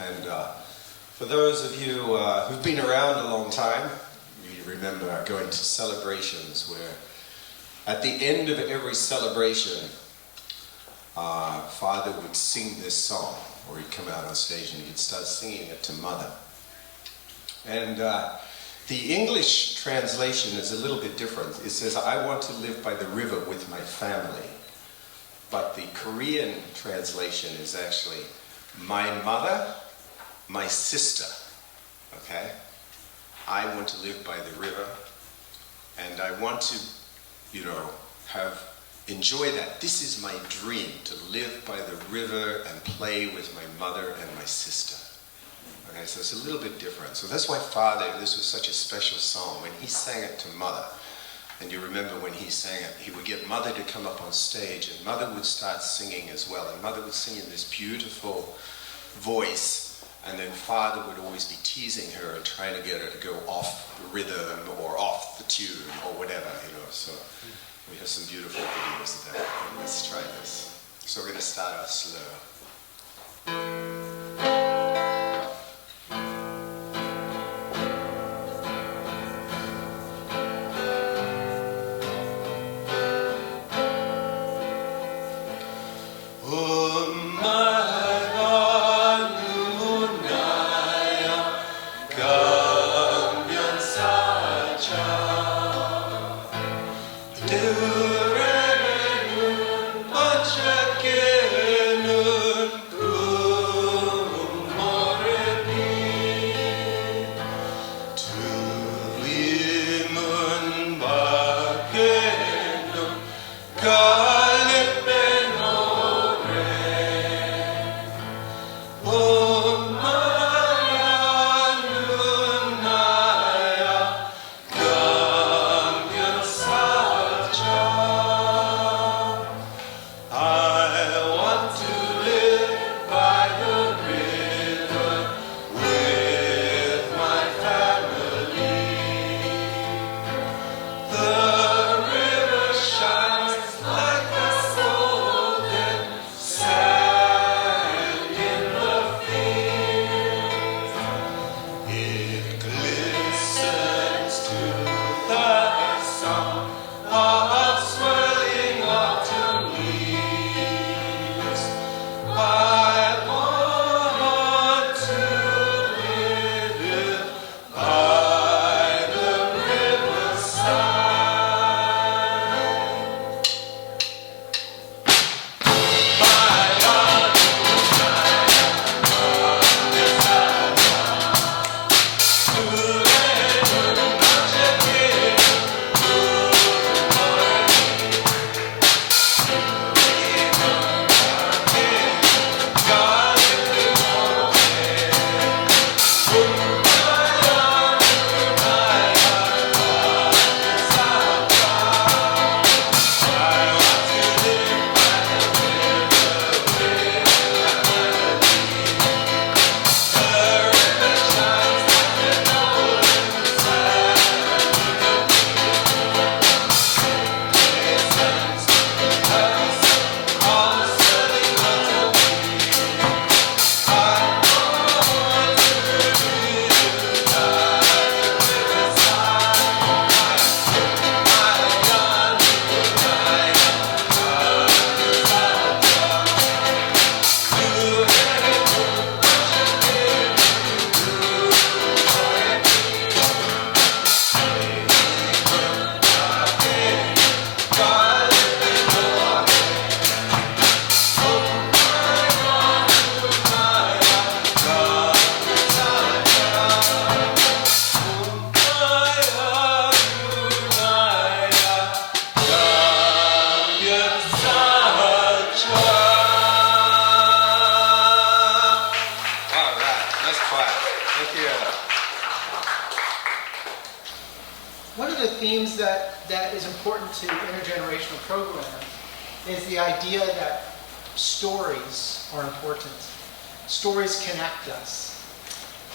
And for those of you who've been around a long time, you remember going to celebrations where at the end of every celebration, Father would sing this song, or he'd come out on stage and he'd start singing it to Mother. And the English translation is a little bit different. It says, I want to live by the river with my family. But the Korean translation is actually, my mother, my sister. Okay? I want to live by the river, and I want to, enjoy that. This is my dream, to live by the river and play with my mother and my sister. Okay, so it's a little bit different. So that's why Father, this was such a special song. When he sang it to Mother, and you remember when he sang it, he would get Mother to come up on stage, and Mother would start singing as well. And Mother would sing in this beautiful voice, and then Father would always be teasing her and trying to get her to go off the rhythm or off the tune or whatever, So we have some beautiful videos of that. Let's try this. So we're going to start out slow. One of the themes that is important to intergenerational programming is the idea that stories are important. Stories connect us.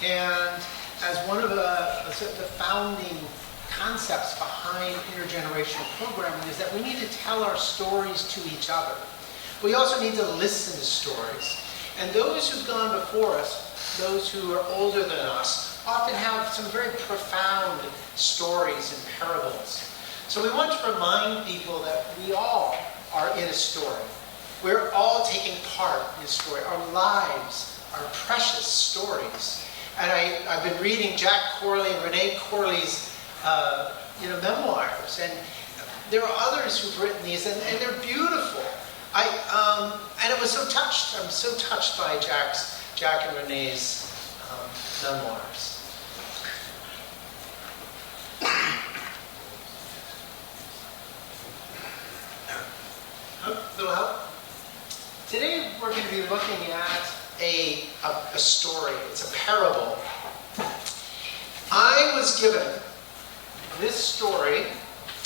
And as one of the founding concepts behind intergenerational programming is that we need to tell our stories to each other. We also need to listen to stories. And those who've gone before us those who are older than us, often have some very profound stories and parables. So we want to remind people that we all are in a story. We're all taking part in a story. Our lives are precious stories. And I've been reading Jack Corley and Renee Corley's memoirs, and there are others who've written these, and they're beautiful. And I was so touched. I'm so touched by Jack and Renee's memoirs. Little help? Today we're going to be looking at a story. It's a parable. I was given this story.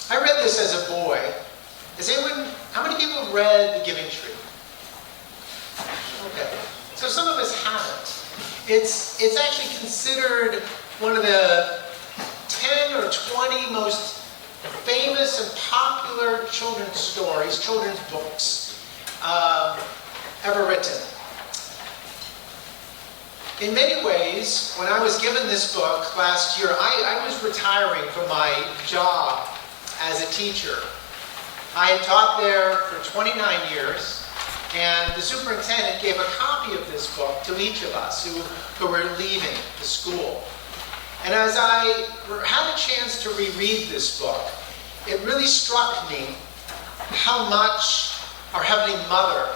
I read this as a boy. How many people read The Giving Tree? Okay. So some of us haven't. It's actually considered one of the 10 or 20 most famous and popular children's stories, children's books, ever written. In many ways, when I was given this book last year, I was retiring from my job as a teacher. I had taught there for 29 years, and the superintendent gave a copy of this book to each of us who were leaving the school. And as I had a chance to reread this book, it really struck me how much our Heavenly Mother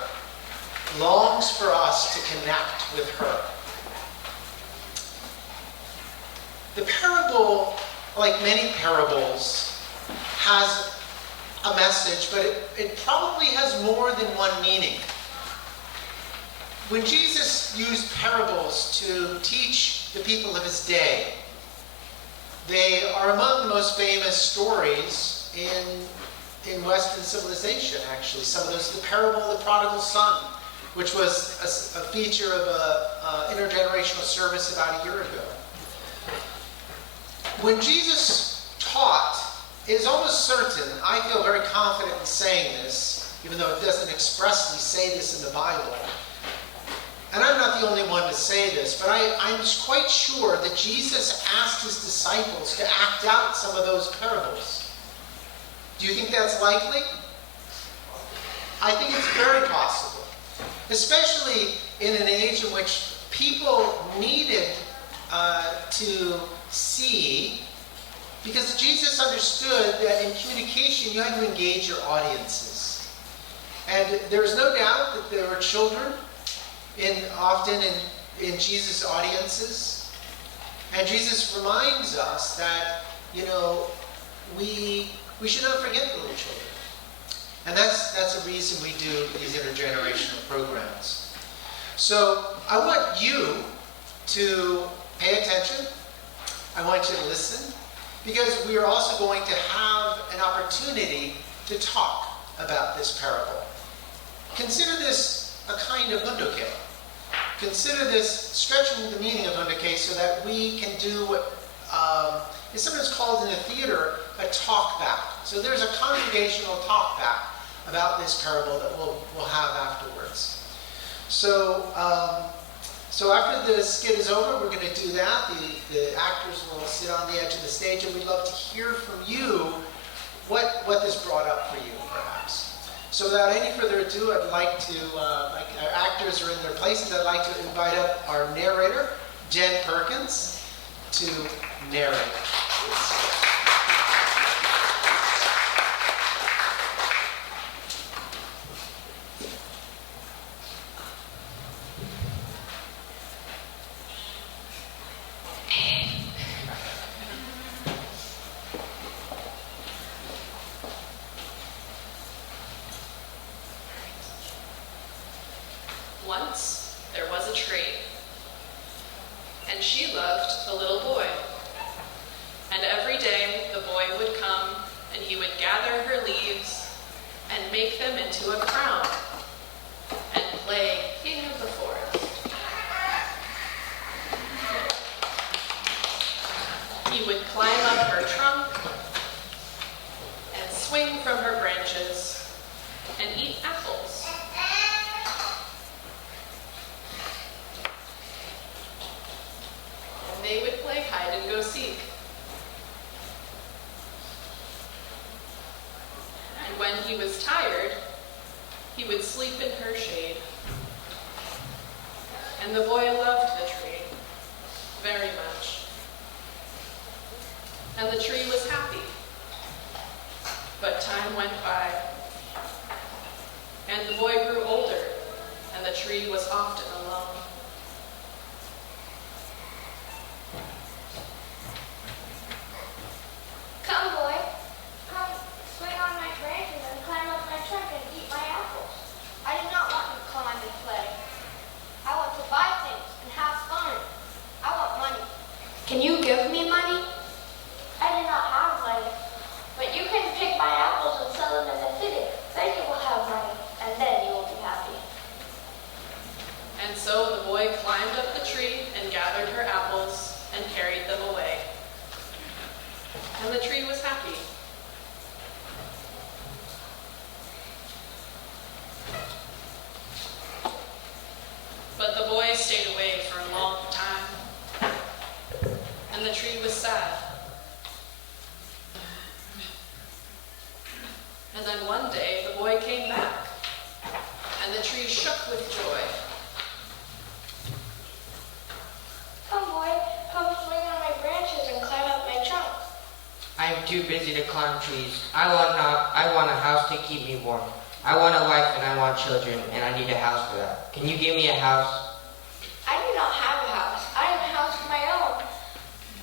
longs for us to connect with her. The parable, like many parables, has a message, but it probably has more than one meaning. When Jesus used parables to teach the people of his day, they are among the most famous stories in Western civilization, actually. Some of those, the parable of the prodigal son, which was a feature of an intergenerational service about a year ago. When Jesus taught, it is almost certain, I feel very confident in saying this, even though it doesn't expressly say this in the Bible, and I'm not the only one to say this, but I'm quite sure that Jesus asked his disciples to act out some of those parables. Do you think that's likely? I think it's very possible, especially in an age in which people needed to see, because Jesus understood that in communication you had to engage your audiences. And there's no doubt that there were children often in Jesus' audiences. And Jesus reminds us that, we should not forget the little children. And that's a reason we do these intergenerational programs. So I want you to pay attention. I want you to listen, because we are also going to have an opportunity to talk about this parable. Consider this a kind of hundoke. Consider this stretching the meaning of hundoke so that we can do what is sometimes called in the theater a talk back. So there's a congregational talk back about this parable that we'll have afterwards. So after the skit is over, we're going to do that. The actors will sit on the edge of the stage, and we'd love to hear from you what this brought up for you, perhaps. So without any further ado, I'd like to, our actors are in their places, I'd like to invite up our narrator, Jen Perkins, to narrate. Once there was a tree, and she loved the little boy. And every day the boy would come, and he would gather her leaves and make them into a crown, and play king of the forest. He would climb up her trunk and swing from her branches and eat apples. go seek. And when he was tired, he would sleep in her shade. And the boy loved the tree very much. And the tree was happy. But time went by. And the boy grew older, and the tree was often alone. Come, boy. Come, swing on my branches and climb up my trunk and eat my apples. I do not want to climb and play. I want to buy things and have fun. I want money. Can you give me money? I do not have money, but you can pick my apples and sell them in the city. Then you will have money, and then you will be happy. And so the boy climbed up the tree and gathered her apples and carried them away. And the tree was happy. But the boy stayed away for a long time, and the tree was sad. And then one day the boy came back, and the tree shook with joy. Come, boy. Come swing on my branches and climb up my trunk. I am too busy to climb trees. I want a house to keep me warm. I want a wife and I want children, and I need a house for that. Can you give me a house? I do not have a house. I have a house of my own.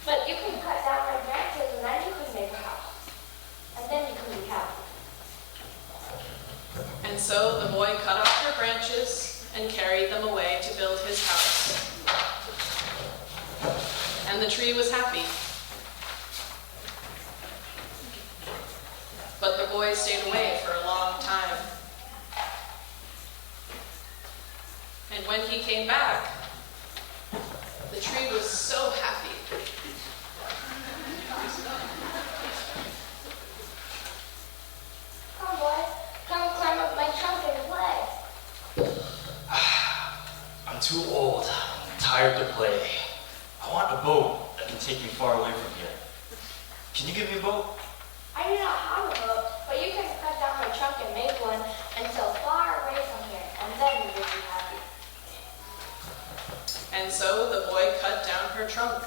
But you can cut down my branches and then you can make a house. And then you can be happy. And so the boy cut off her branches and carried them away to build his house. And the tree was happy. But the boy stayed away for a long time. And when he came back, the tree was so happy. Come, boy. Come climb up my trunk and play. I'm too old. I'm tired to play. I want a boat that can take me far away from here. Can you give me a boat? I do not have a boat, but you can cut down my trunk and make one until far away from here, and then you will be happy. And so the boy cut down her trunk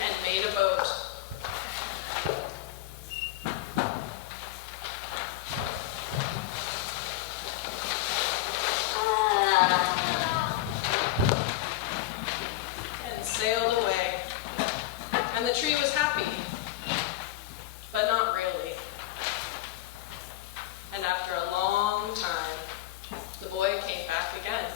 and made a boat. And sailed away. And the tree was happy, but not really. And after a long time, the boy came back again.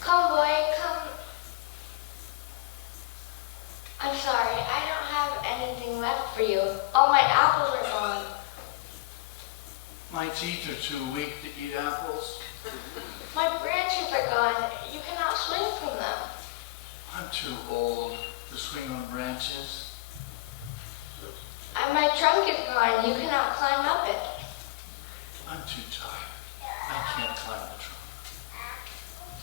Come, boy, come. I'm sorry, I don't have anything left for you. All my apples are gone. My teeth are too weak to eat apples. My branches are gone. You cannot swing from them. I'm too old to swing on branches. And my trunk is gone. You cannot climb up it. I'm too tired. I can't climb the trunk.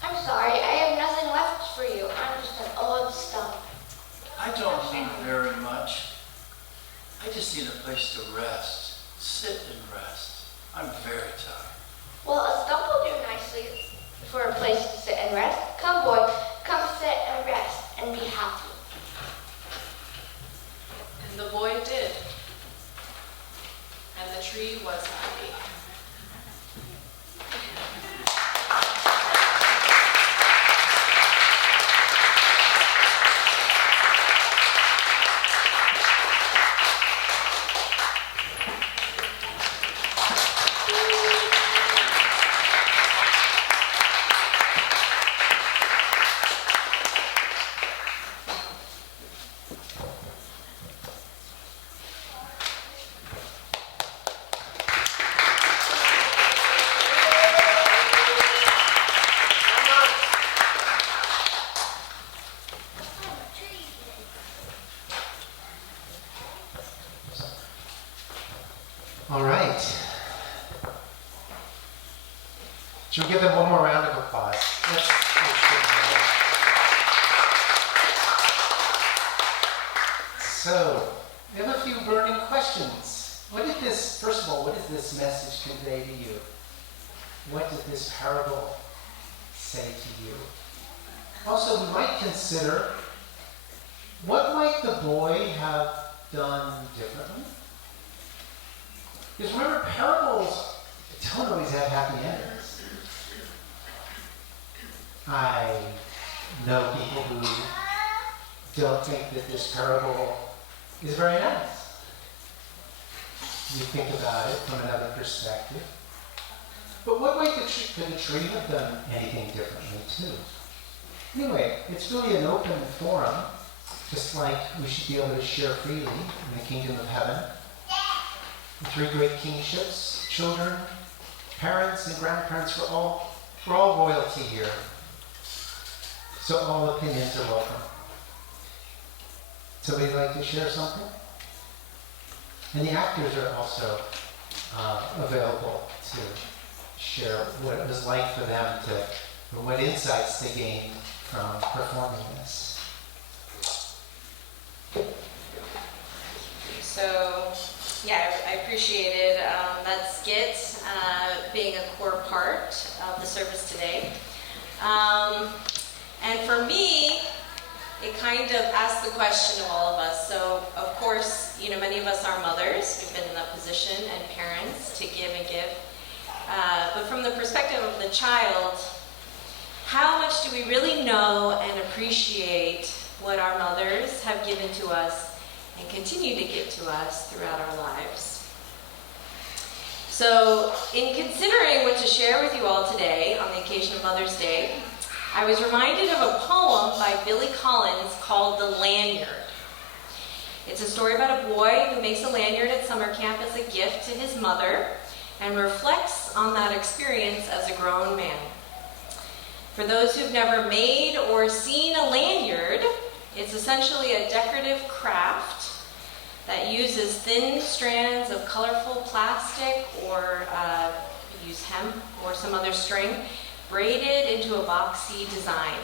I'm sorry, I have nothing left for you. I'm just an old stump. I don't need very much. I just need a place to rest. Sit and rest. I'm very tired. Well, a stump will do nicely for a place to sit and rest. Come, boy, come sit and rest and be happy. And the boy did. And the tree was happy. All right. Should we give them one more round of applause? Let's give them a round. So, we have a few burning questions. First of all, what does this message convey to you? What did this parable say to you? Also, we might consider, what might the boy have done differently? Because remember, parables don't always have happy endings. I know people who don't think that this parable is very nice. You think about it from another perspective. But what might could the tree have done anything differently too? Anyway, it's really an open forum, just like we should be able to share freely in the kingdom of heaven. The three great kingships, children, parents, and grandparents, we're all royalty here. So all opinions are welcome. Somebody like to share something? And the actors are also available to share what it was like for them or what insights they gained from performing this. So, yeah, I appreciated that skit being a core part of the service today. And for me, it kind of asked the question of all of us. So, of course, many of us are mothers. We've been in that position, and parents to give and give. But from the perspective of the child, how much do we really know and appreciate what our mothers have given to us and continue to give to us throughout our lives? So, in considering what to share with you all today on the occasion of Mother's Day, I was reminded of a poem by Billy Collins called The Lanyard. It's a story about a boy who makes a lanyard at summer camp as a gift to his mother and reflects on that experience as a grown man. For those who've never made or seen a lanyard, it's essentially a decorative craft that uses thin strands of colorful plastic or use hemp or some other string braided into a boxy design.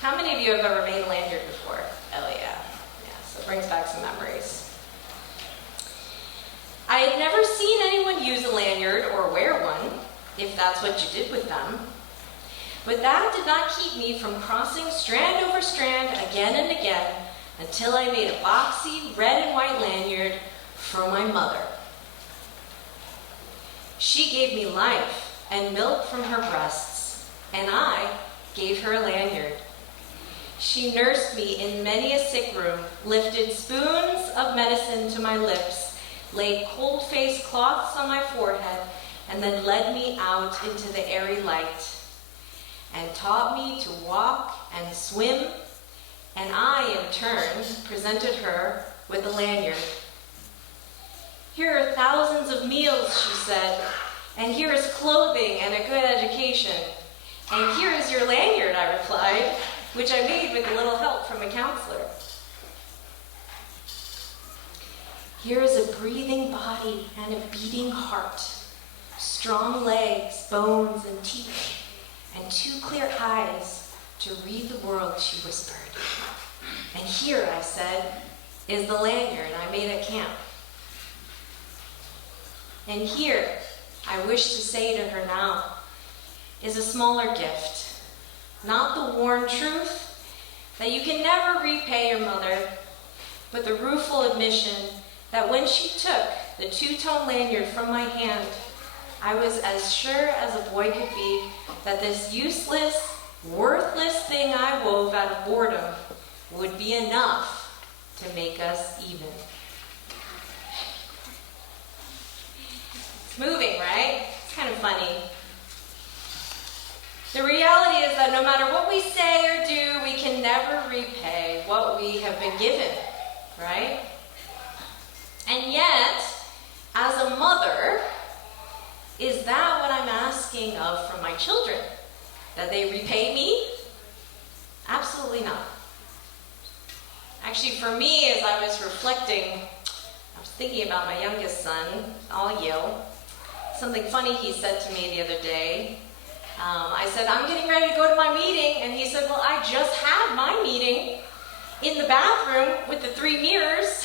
How many of you have ever made a lanyard before? Oh yeah. So it brings back some memories. I had never seen anyone use a lanyard or wear one, if that's what you did with them. But that did not keep me from crossing strand over strand again and again until I made a boxy red and white lanyard for my mother. She gave me life and milk from her breasts, and I gave her a lanyard. She nursed me in many a sick room, lifted spoons of medicine to my lips, laid cold-faced cloths on my forehead, and then led me out into the airy light, and taught me to walk and swim, and I, in turn, presented her with a lanyard. Here are thousands of meals, she said, and here is clothing and a good education. And here is your lanyard, I replied, which I made with a little help from a counselor. Here is a breathing body and a beating heart, strong legs, bones, and teeth, and two clear eyes to read the world, she whispered. And here, I said, is the lanyard I made at camp. And here, I wish to say to her now, is a smaller gift, not the worn truth that you can never repay your mother, but the rueful admission that when she took the two-tone lanyard from my hand, I was as sure as a boy could be that this useless, worthless thing I wove out of boredom would be enough to make us even. It's moving, right? It's kind of funny. The reality is that no matter what we say or do, we can never repay what we have been given, right? And yet, as a mother, is that what I'm asking of from my children? That they repay me? Absolutely not. Actually, for me, as I was reflecting, I was thinking about my youngest son, I'll yield. Something funny he said to me the other day. I said, I'm getting ready to go to my meeting. And he said, well, I just had my meeting in the bathroom with the 3 mirrors.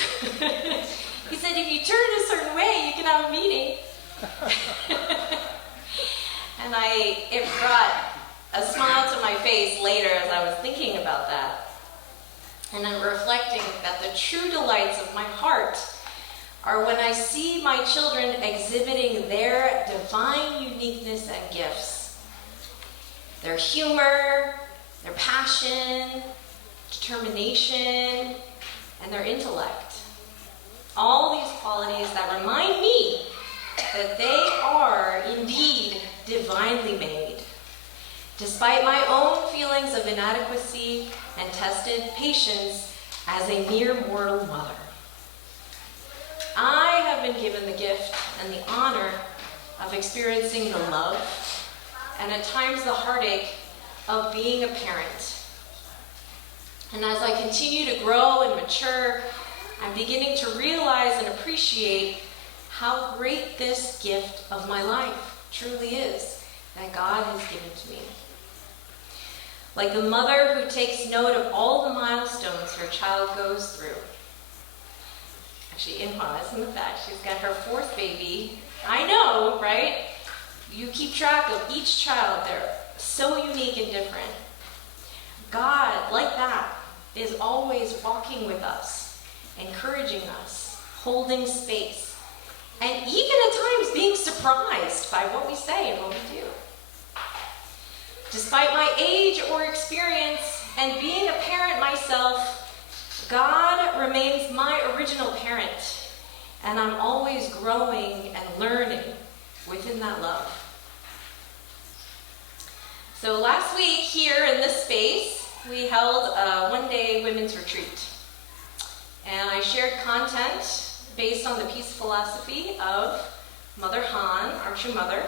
He said, if you turn it a certain way, you can have a meeting. And it brought a smile to my face later as I was thinking about that. And I'm reflecting that the true delights of my heart are when I see my children exhibiting their divine uniqueness and gifts. Their humor, their passion, determination, and their intellect. All these qualities that remind me that they are indeed divinely made. Despite my own feelings of inadequacy and tested patience as a mere mortal mother. I have been given the gift and the honor of experiencing the love and at times the heartache of being a parent. And as I continue to grow and mature, I'm beginning to realize and appreciate how great this gift of my life truly is that God has given to me. Like the mother who takes note of all the milestones her child goes through. Actually, Inha is in the back. She's got her 4th baby. I know, right? You keep track of each child. They're so unique and different. God, like that, is always walking with us, encouraging us, holding space, and even at times being surprised by what we say and what we do. Despite my age or experience and being a parent myself, God remains my original parent, and I'm always growing and learning within that love. So last week here in this space, we held a one-day women's retreat. And I shared content based on the peace philosophy of Mother Han, our true mother,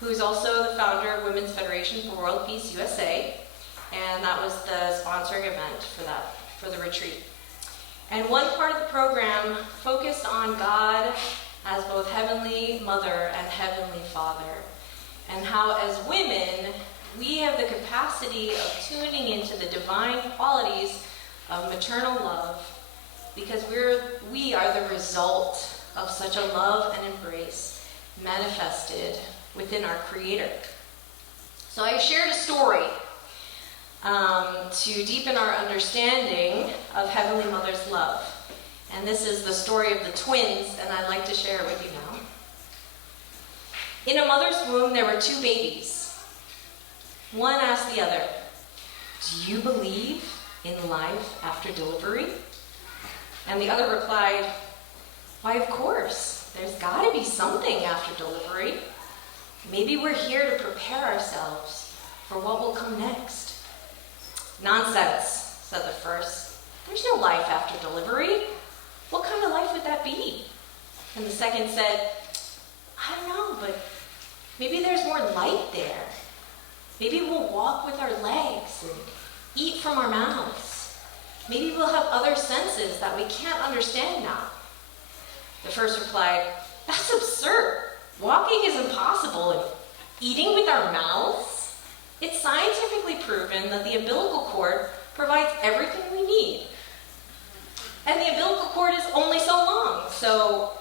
who is also the founder of Women's Federation for World Peace USA. And that was the sponsoring event for the retreat. And one part of the program focused on God as both Heavenly Mother and Heavenly Father. And how as women, we have the capacity of tuning into the divine qualities of maternal love because we are the result of such a love and embrace manifested within our Creator. So I shared a story to deepen our understanding of Heavenly Mother's love. And this is the story of the twins, and I'd like to share it with you now. In a mother's womb, there were 2 babies. One asked the other, "Do you believe in life after delivery?" And the other replied, "Why, of course. There's got to be something after delivery. Maybe we're here to prepare ourselves for what will come next." "Nonsense," said the first. "There's no life after delivery. What kind of life would that be?" And the second said, "I don't know, but maybe there's more light there. Maybe we'll walk with our legs and eat from our mouths. Maybe we'll have other senses that we can't understand now." The first replied, "That's absurd. Walking is impossible, and eating with our mouths? It's scientifically proven that the umbilical cord provides everything we need. And the umbilical cord is only so long, so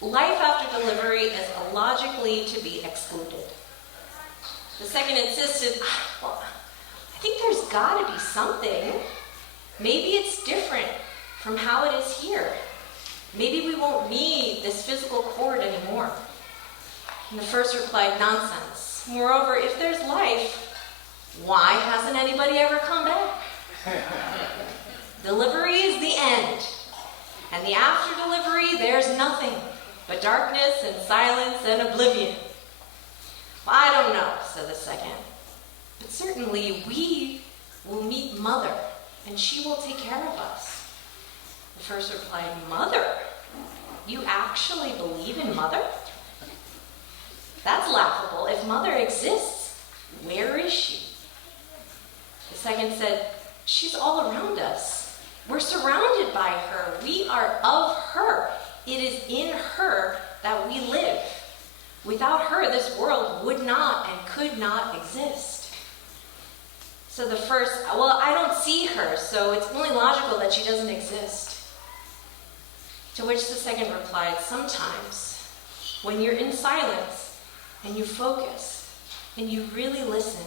life after delivery is logically to be excluded." The second insisted, "Well, I think there's got to be something. Maybe it's different from how it is here. Maybe we won't need this physical cord anymore." And the first replied, "Nonsense. Moreover, if there's life, why hasn't anybody ever come back? Delivery is the end. And the after delivery, there's nothing but darkness and silence and oblivion." "Well, I don't know," said the second. "But certainly we will meet Mother, and she will take care of us." The first replied, "Mother? You actually believe in Mother? That's laughable. If Mother exists, where is she?" The second said, "She's all around us. We're surrounded by her. We are of her. It is in her that we live. Without her, this world would not and could not exist. So the first, well, I don't see her, so it's only logical that she doesn't exist. To which the second replied, sometimes, when you're in silence and you focus and you really listen,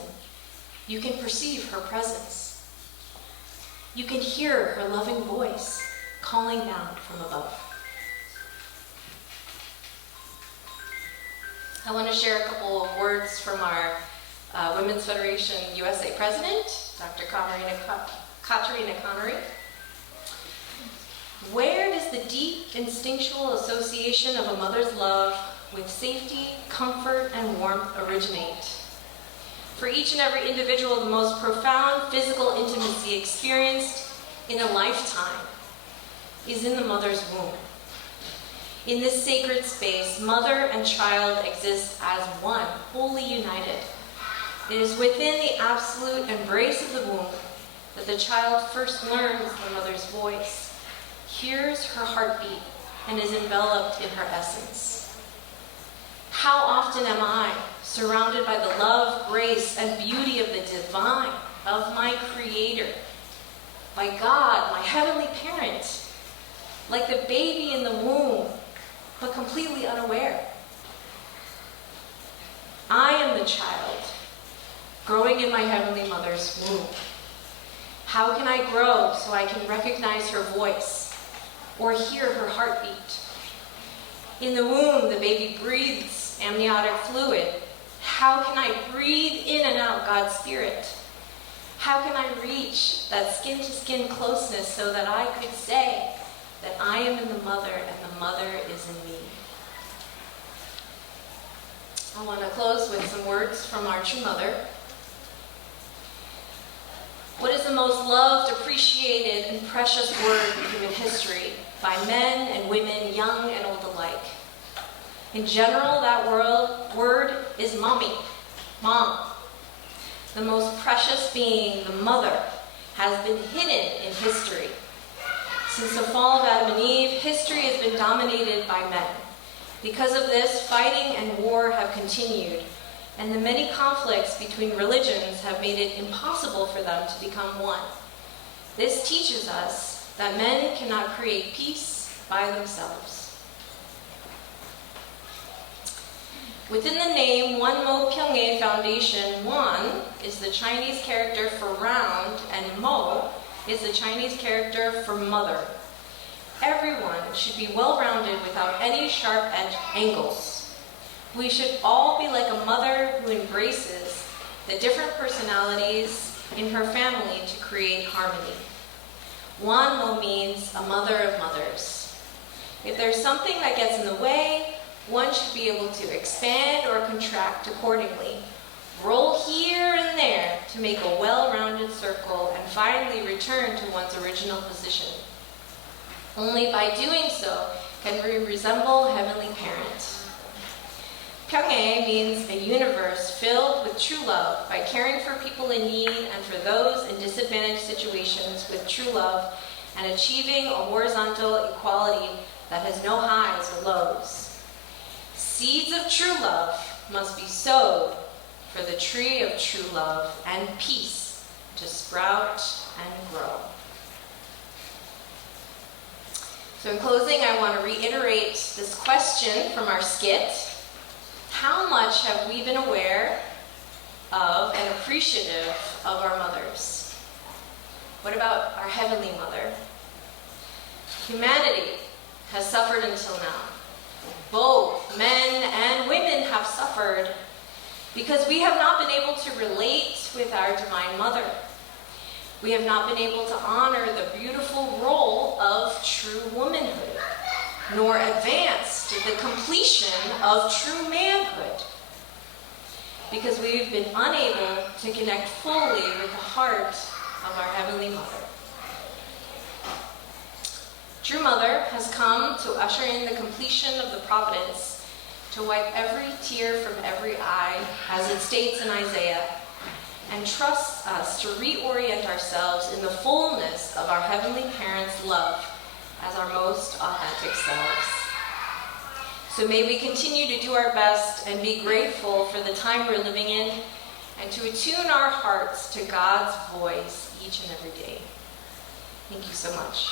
you can perceive her presence. You can hear her loving voice calling down from above. I want to share a couple of words from our Women's Federation USA President, Dr. Katerina Connery. Where does the deep instinctual association of a mother's love with safety, comfort, and warmth originate? For each and every individual, the most profound physical intimacy experienced in a lifetime is in the mother's womb. In this sacred space, mother and child exist as one, wholly united. It is within the absolute embrace of the womb that the child first learns the mother's voice, hears her heartbeat, and is enveloped in her essence. How often am I surrounded by the love, grace, and beauty of the divine, of my Creator, by God, my heavenly parent, like the baby in the womb, but completely unaware. I am the child, growing in my Heavenly Mother's womb. How can I grow so I can recognize her voice or hear her heartbeat? In the womb, the baby breathes amniotic fluid. How can I breathe in and out God's Spirit? How can I reach that skin-to-skin closeness so that I could say that I am in the mother and the mother is in me? I want to close with some words from our true mother. What is the most loved, appreciated, and precious word in human history by men and women, young and old alike? In general, that word is mommy, mom. The most precious being, the mother, has been hidden in history. Since the fall of Adam and Eve, history has been dominated by men. Because of this, fighting and war have continued, and the many conflicts between religions have made it impossible for them to become one. This teaches us that men cannot create peace by themselves. Within the name One Mo Pyonghae Foundation, One is the Chinese character for round, and Mo is the Chinese character for mother. Everyone should be well-rounded without any sharp-edged angles. We should all be like a mother who embraces the different personalities in her family to create harmony. One Mo means a mother of mothers. If there's something that gets in the way, one should be able to expand or contract accordingly, roll here and there to make a well-rounded circle, and finally return to one's original position. Only by doing so can we resemble Heavenly Parent. Pyonghae means a universe filled with true love by caring for people in need and for those in disadvantaged situations with true love and achieving a horizontal equality that has no highs or lows. Seeds of true love must be sowed for the tree of true love and peace to sprout and grow. So in closing, I want to reiterate this question from our skit. How much have we been aware of and appreciative of our mothers? What about our Heavenly Mother? Humanity has suffered until now. Both men and women have suffered because we have not been able to relate with our Divine Mother. We have not been able to honor the beautiful role of true womanhood, nor advance to the completion of true manhood, because we've been unable to connect fully with the heart of our Heavenly Mother. True Mother has come to usher in the completion of the providence, to wipe every tear from every eye, as it states in Isaiah, and trusts us to reorient ourselves in the fullness of our Heavenly Parents' love as our most authentic selves. So may we continue to do our best and be grateful for the time we're living in, and to attune our hearts to God's voice each and every day. Thank you so much.